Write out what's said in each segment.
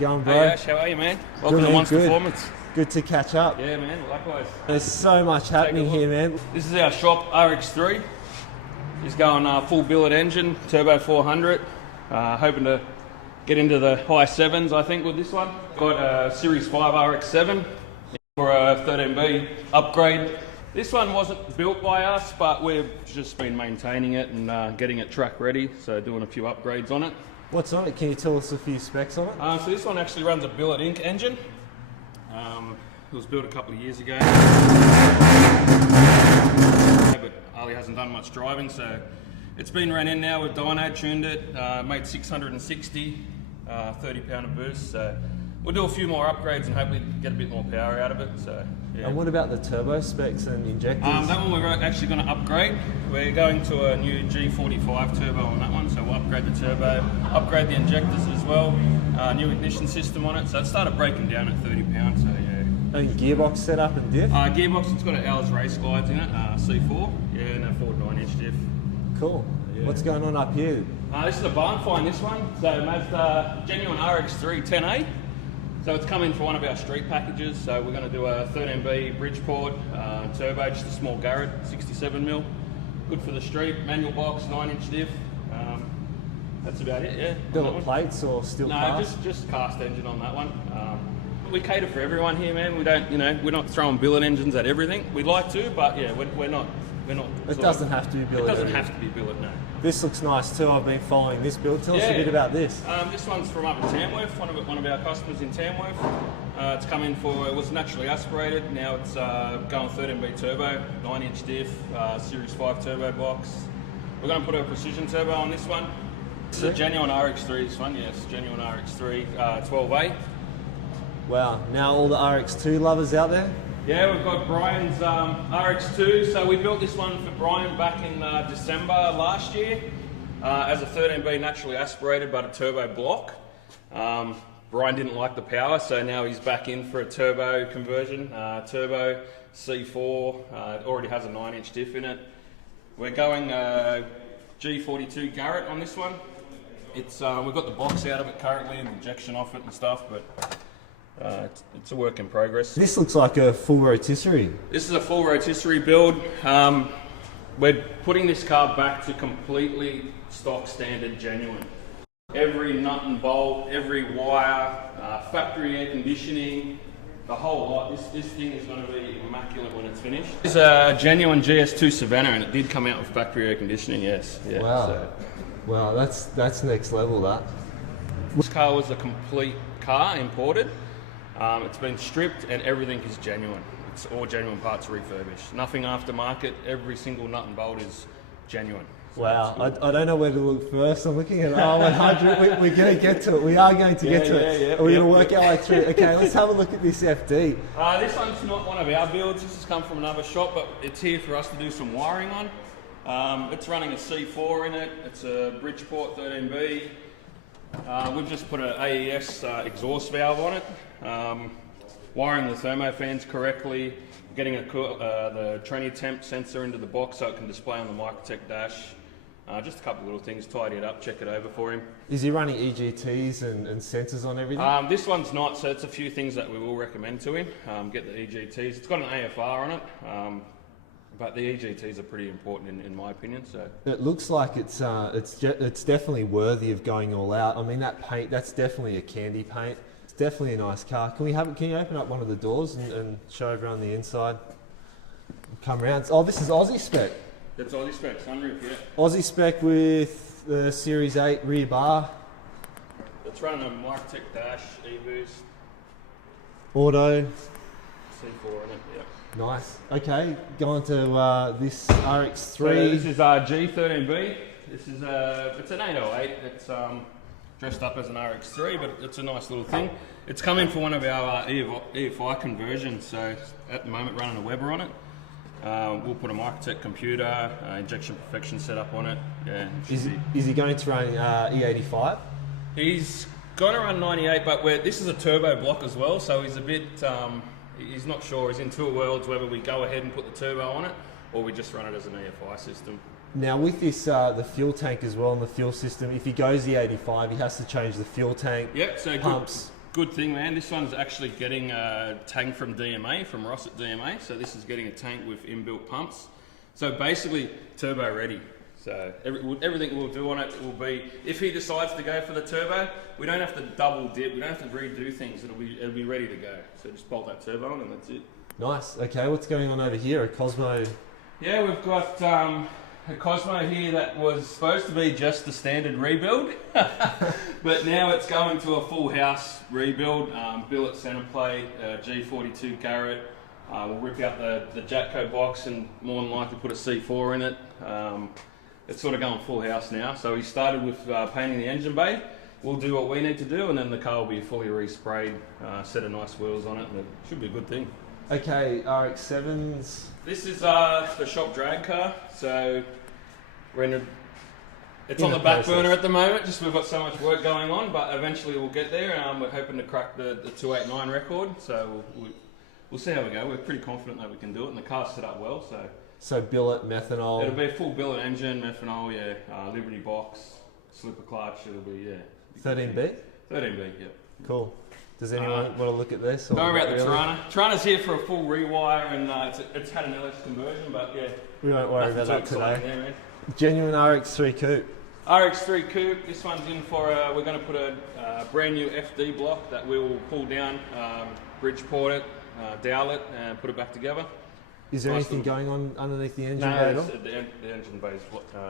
you going, bro? Hey Ash, how are you, man? Welcome to Monster Performance. Good to catch up. Yeah, man, likewise. There's so much happening here, man. This is our shop RX3. He's going full billet engine, turbo 400. Hoping to get into the high sevens, I think, with this one. Got a Series 5 RX7 for a 13B upgrade. This one wasn't built by us, but we've just been maintaining it and getting it track ready, so doing a few upgrades on it. What's on it? Can you tell us a few specs on it? So this one actually runs a billet ink engine. It was built a couple of years ago, but Ali hasn't done much driving, so it's been ran in now. We've dynoed, tuned it, made 660, 30-pounder boost. So we'll do a few more upgrades and hopefully get a bit more power out of it. So, yeah. And what about the turbo specs and injectors? That one we're actually going to upgrade. We're going to a new G45 turbo on that one, so we'll upgrade the turbo, upgrade the injectors as well, new ignition system on it. So it started breaking down at 30 pounds, so yeah. And gearbox setup and diff? Gearbox, it's got an Al's race glides in it, C4, yeah, and a Ford 9-inch diff. Cool. Yeah. What's going on up here? This is a barn find, this one. So Mazda genuine RX3 10A. So it's come in for one of our street packages. So we're going to do a 13B Bridgeport turbo, just a small Garrett, 67mm. Good for the street, manual box, 9-inch diff. That's about it, yeah. Billet plates or steel cast? No, just cast engine on that one. We cater for everyone here, man. We don't, we're not throwing billet engines at everything. We'd like to, but yeah, we're not. It doesn't have to be billet. It doesn't have to be billet, no. This looks nice too. I've been following this build. Tell us a bit about this. This one's from up in Tamworth, one of our customers in Tamworth. It's come in for, it was naturally aspirated. Now it's going 13B turbo, 9-inch diff, Series 5 turbo box. We're going to put a precision turbo on this one. It's a genuine RX3, this one, yes, genuine RX3 12A. Wow, now all the RX2 lovers out there? Yeah, we've got Brian's RX2. So we built this one for Brian back in December last year as a 13B naturally aspirated but a turbo block. Brian didn't like the power, so now he's back in for a turbo conversion. Turbo C4, it already has a 9-inch diff in it. We're going G42 Garrett on this one. It's we've got the box out of it currently and injection off it and stuff, but it's a work in progress. This looks like a full rotisserie. This is a full rotisserie build. We're putting this car back to completely stock standard genuine. Every nut and bolt, every wire, factory air conditioning, the whole lot. This thing is going to be immaculate when it's finished. It's a genuine GS2 Savannah and it did come out with factory air conditioning, yes. Yeah, wow. So. Wow, that's next level, that. This car was a complete car imported. It's been stripped and everything is genuine. It's all genuine parts refurbished. Nothing aftermarket. Every single nut and bolt is genuine. So wow, I don't know where to look first. I'm looking at R100. We're going to get to it. We are going to get to it. Yeah, we're going to work our way through it. Okay, let's have a look at this FD. This one's not one of our builds. This has come from another shop, but it's here for us to do some wiring on. It's running a C4 in it. It's a Bridgeport 13B. We've just put an AES exhaust valve on it. Wiring the thermofans correctly, getting the tranny temp sensor into the box so it can display on the Microtech dash. Just a couple of little things, tidy it up, check it over for him. Is he running EGTs and sensors on everything? This one's not, so it's a few things that we will recommend to him. Get the EGTs. It's got an AFR on it, but the EGTs are pretty important in my opinion. So it looks like it's definitely worthy of going all out. I mean, that paint, that's definitely a candy paint. It's definitely a nice car. Can you open up one of the doors and show everyone the inside? Come around. Oh, this is Aussie spec. That's Aussie spec, sunroof, yeah. Aussie spec with the Series 8 rear bar. It's running a Microtech dash, e-boost. Auto. C4 in it, yeah. Nice. Okay, going to this RX3. So this is G13B. This is it's an 808. It's dressed up as an RX3, but it's a nice little thing. It's come in for one of our EFI conversions, so at the moment running a Weber on it. We'll put a Microtech computer, injection perfection setup on it. Yeah. Is he going to run E85? He's going to run 98, but this is a turbo block as well, so he's a bit. He's not sure. He's in two worlds whether we go ahead and put the turbo on it or we just run it as an EFI system. Now with this, the fuel tank as well and the fuel system, if he goes the 85, he has to change the fuel tank, yep, so pumps. Good thing, man. This one's actually getting a tank from DMA, from Ross at DMA. So this is getting a tank with inbuilt pumps. So basically turbo ready. So everything we'll do on it will be, if he decides to go for the turbo, we don't have to double dip, we don't have to redo things, it'll be ready to go. So just bolt that turbo on and that's it. Nice. Okay, what's going on over here? A Cosmo? Yeah, we've got a Cosmo here that was supposed to be just the standard rebuild, but now it's going to a full house rebuild. Billet centre plate, G42 Garrett. We'll rip out the Jatco box and more than likely put a C4 in it. It's sort of going full house now. So we started with painting the engine bay. We'll do what we need to do, and then the car will be fully resprayed, set of nice wheels on it, and it should be a good thing. Okay, RX-7s. This is the shop drag car. So it's on the back burner at the moment, just we've got so much work going on, but eventually we'll get there. We're hoping to crack the 289 record, so we'll see how we go. We're pretty confident that we can do it, and the car's set up well. So billet, methanol. It'll be a full billet engine, methanol, yeah, Liberty box, slipper clutch. It'll be 13B. 13B, yeah. Cool. Does anyone want to look at this? Don't worry about the Tirana. Tirana's here for a full rewire, and it's had an LS conversion, but yeah. We won't worry about that today. There, Genuine RX3 coupe. RX3 coupe. This one's in for we're going to put a brand new FD block that we will pull down, Bridgeport it, dowel it, and put it back together. Is there anything going on underneath the engine bay at all? The engine bay is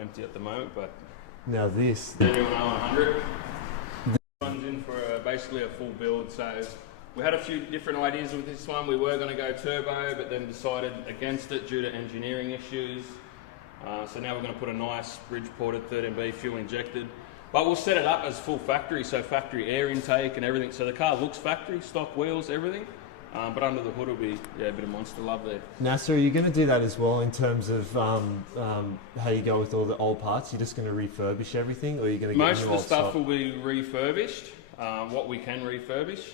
empty at the moment, but now this. Genuine R100. This one's in for basically a full build. So we had a few different ideas with this one. We were going to go turbo, but then decided against it due to engineering issues. So now we're going to put a nice Bridgeported 13B fuel injected, but we'll set it up as full factory, so factory air intake and everything. So the car looks factory, stock wheels, everything. But under the hood will be a bit of monster love there. Now, so are you going to do that as well in terms of how you go with all the old parts? You're just going to refurbish everything, or are you going to get most of the stuff will be refurbished, what we can refurbish.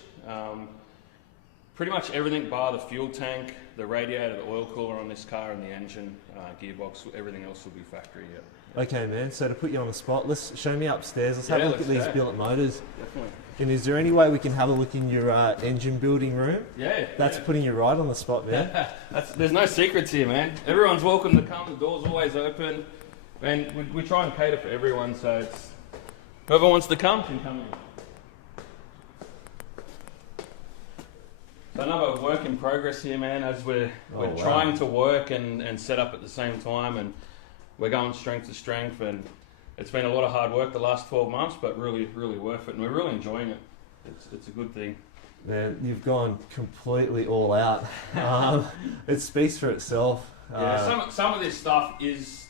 Pretty much everything bar the fuel tank, the radiator, the oil cooler on this car, and the engine, gearbox, everything else will be factory, yeah. Okay, man, so to put you on the spot, let's show me upstairs. Let's have a look at these billet motors. Definitely. And is there any way we can have a look in your engine building room? Yeah. That's putting you right on the spot, man. There's no secrets here, man. Everyone's welcome to come. The door's always open. And we try and cater for everyone, so it's whoever wants to come can come in. So another work in progress here, man, as we're trying to work and set up at the same time, and we're going strength to strength, and it's been a lot of hard work the last 12 months, but really, really worth it, and we're really enjoying it. It's a good thing. Man, you've gone completely all out. It speaks for itself. Yeah, some of this stuff is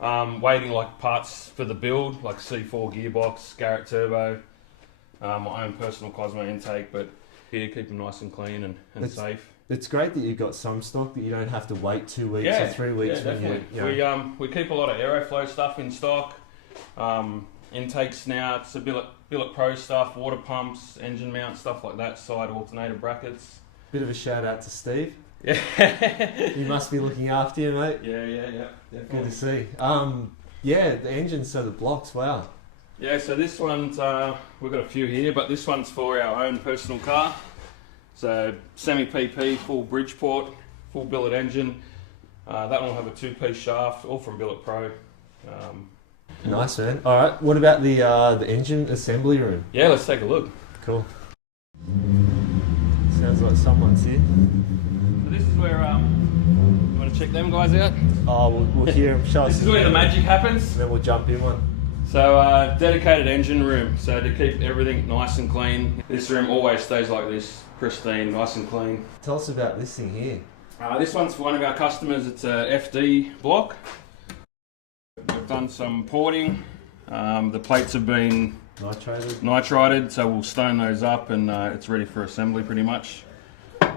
waiting like parts for the build, like C4 gearbox, Garrett turbo, my own personal Cosmo intake, but here, keep them nice and clean and safe. It's great that you've got some stock that you don't have to wait 2 weeks or 3 weeks. Yeah, definitely. We keep a lot of Aeroflow stuff in stock. Intake snouts, a billet Pro stuff, water pumps, engine mount, stuff like that, side alternator brackets. Bit of a shout out to Steve. Yeah. He must be looking after you, mate. Yeah, definitely. Good to see. Yeah, the engines, so the blocks, wow. Yeah, so this one's, we've got a few here, but this one's for our own personal car. So semi-PP, full Bridgeport, full billet engine. That one will have a 2-piece shaft, all from Billet Pro. Nice, man. All right, what about the engine assembly room? Yeah, let's take a look. Cool. Sounds like someone's here. So this is where, you want to check them guys out? Oh, we'll hear them. Show us. This is where the magic happens. And then we'll jump in one. So dedicated engine room, so to keep everything nice and clean. This room always stays like this, pristine, nice and clean. Tell us about this thing here. This one's for one of our customers. It's a FD block. We've done some porting. The plates have been nitrated, so we'll stone those up, and it's ready for assembly pretty much.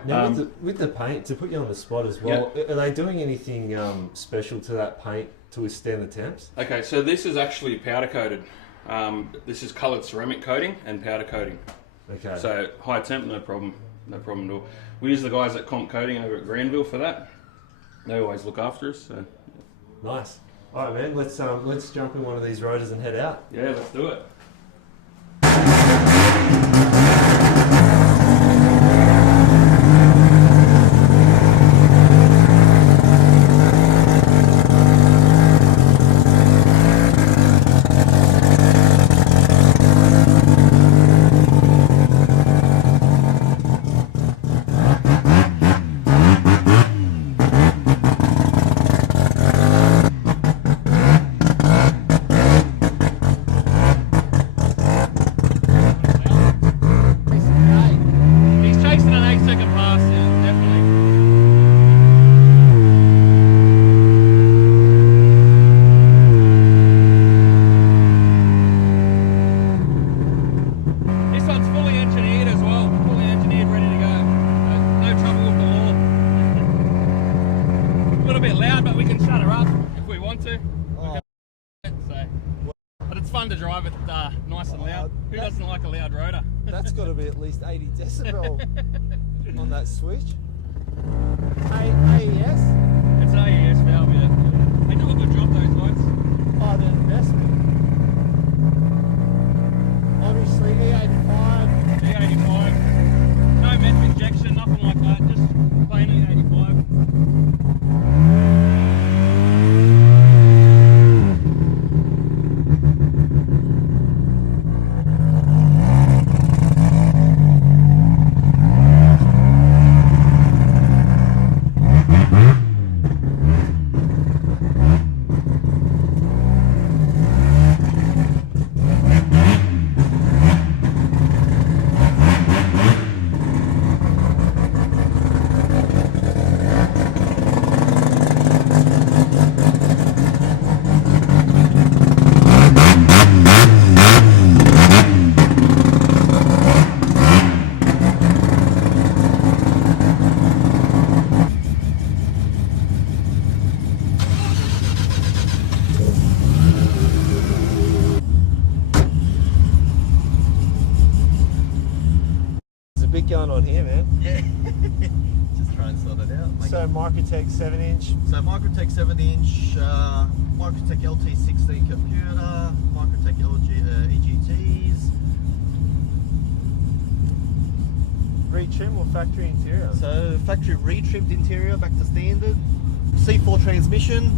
Now with the paint, to put you on the spot as well, are they doing anything special to that paint to withstand the temps? Okay, so this is actually powder coated. This is coloured ceramic coating and powder coating. Okay. So high temp, no problem at all. We use the guys at Comp Coating over at Granville for that. They always look after us. So. Nice. All right, man. Let's jump in one of these rotors and head out. Yeah, let's do it. fun to drive it nice and loud. Who doesn't like a loud rotor? That's got to be at least 80 decibel on that switch. AES? It's AES valve, yeah. They do a good job, those lights. Oh, the investment. Obviously, E85. E85. No meth injection, nothing like that. Just plain E85. Bit going on here, man. Yeah, just try and sort it out. So Microtech 7-inch. So Microtech 7-inch, Microtech LT16 computer, Microtech EGTs. Retrim or factory interior? So factory retrimmed interior back to standard. C4 transmission,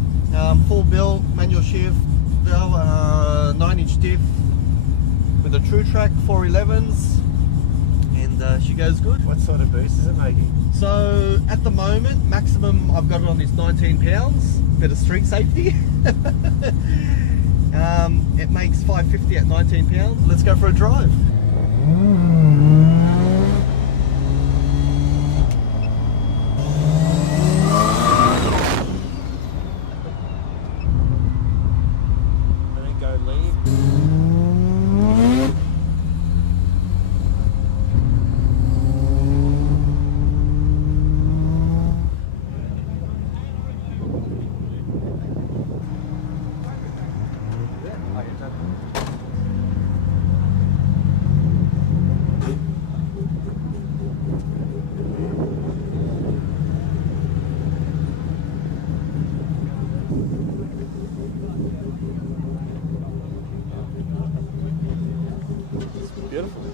full build, manual shift, 9-inch diff with a true track 411s. And she goes good. What sort of boost is it making? So at the moment, maximum I've got it on is 19 pounds. Bit of street safety. It makes 550 at 19 pounds. Let's go for a drive. And then go lead. Beautiful.